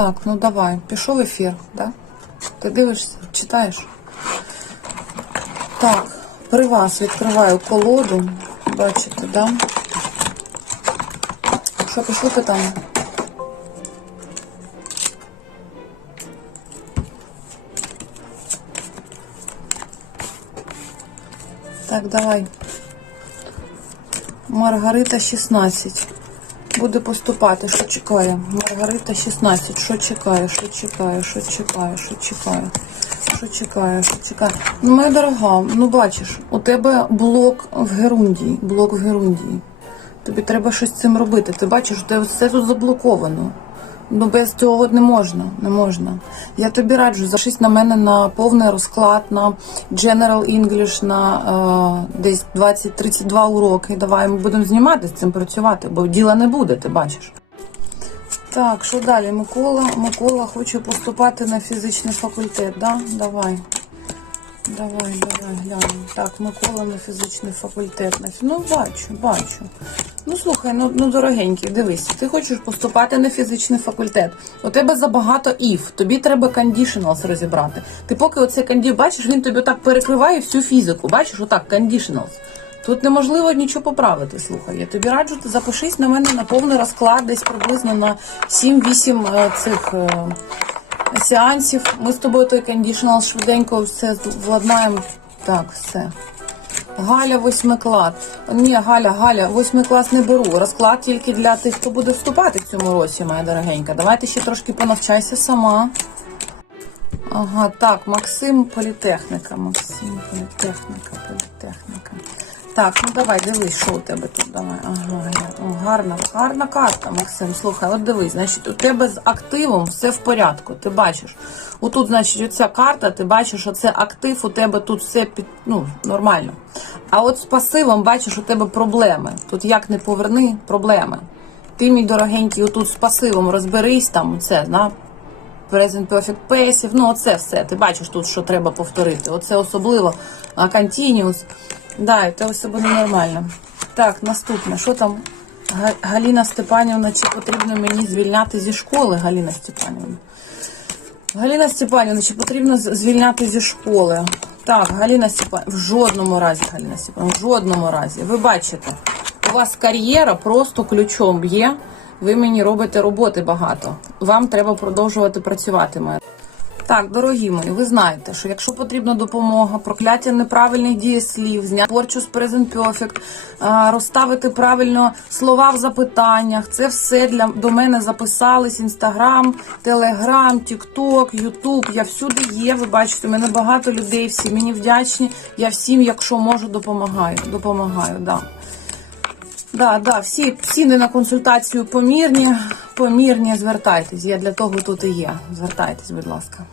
Так, ну давай. Пішов ефір, да? Ти дивишся, читаєш? Так, при вас відкриваю колоду. Бачите, да? Що пішло питання? Так, давай. Маргарита 16. Буде поступати. Що чекає? Маргарита 16. Що чекає? Що чекає? Що чекає? Що чекає? Що чекає? Що чекає? Ну, моя дорога, ну бачиш, у тебе блок в Герундії. Блок в Герундії. Тобі треба щось з цим робити. Ти бачиш, у тебе все тут заблоковано. Ну без цього не можна, не можна. Я тобі раджу, зашись на мене на повний розклад, на General English на е, десь 20-32 уроки. Давай ми будемо знімати з цим працювати, бо діла не буде, ти бачиш. Так, що далі? Микола, Микола хоче поступати на фізичний факультет, да? Давай. Давай, давай, глянемо. Так, Микола на фізичний факультет. Ну, бачу, бачу. Ну слухай, ну, ну дорогенький, дивись, ти хочеш поступати на фізичний факультет. У тебе забагато if, тобі треба conditionals розібрати. Ти поки оце канді, бачиш, він тобі так перекриває всю фізику. Бачиш, отак, conditionals. Тут неможливо нічого поправити. Слухай, я тобі раджу, ти запишись на мене на повний розклад, десь приблизно на 7-8 е, цих. Сеансів. Ми з тобою той кондішнал швиденько все владнаємо. Так, все. Галя восьмиклад. Ні, Галя, Галя, восьмий клас не беру. Розклад тільки для тих, хто буде вступати в цьому році, моя дорогенька. Давайте ще трошки понавчайся сама. Ага, так, Максим політехніка. Максим політехніка, політехніка. Так, ну давай, дивись, що у тебе тут. Давай. Ага, о, гарна, гарна карта, Максим. Слухай, от дивись, значить, у тебе з активом все в порядку. Ти бачиш. Отут, значить, оця карта, ти бачиш, що це актив, у тебе тут все під, ну, нормально. А от з пасивом бачиш, у тебе проблеми. Тут як не поверни, проблеми. Ти, мій дорогенький, отут з пасивом розберись там, це, на Present Perfect Passive, ну оце все. Ти бачиш тут, що треба повторити. Оце особливо Continuous. Да, і це буде нормально. Так, наступне. Що там? Галіна Степанівна, чи потрібно мені звільняти зі школи, Галіна Степанівна? Галіна Степанівна, чи потрібно звільняти зі школи? Так, Галіна Степанівна, в жодному разі, Галіна Степанівна, в жодному разі. Ви бачите, у вас кар'єра просто ключом б'є. Ви мені робите роботи багато. Вам треба продовжувати працювати, моя. Так, дорогі мої, ви знаєте, що якщо потрібна допомога, прокляття неправильних дієслів, зняти порчу з Present Perfect, розставити правильно слова в запитаннях, це все для до мене записались. Інстаграм, Телеграм, Тікток, Ютуб. Я всюди є. Ви бачите, мене багато людей, всі мені вдячні. Я всім, якщо можу, допомагаю. Допомагаю, да. Да, да, всі ціни на консультацію помірні, помірні, звертайтесь. Я для того тут і є. Звертайтесь, будь ласка.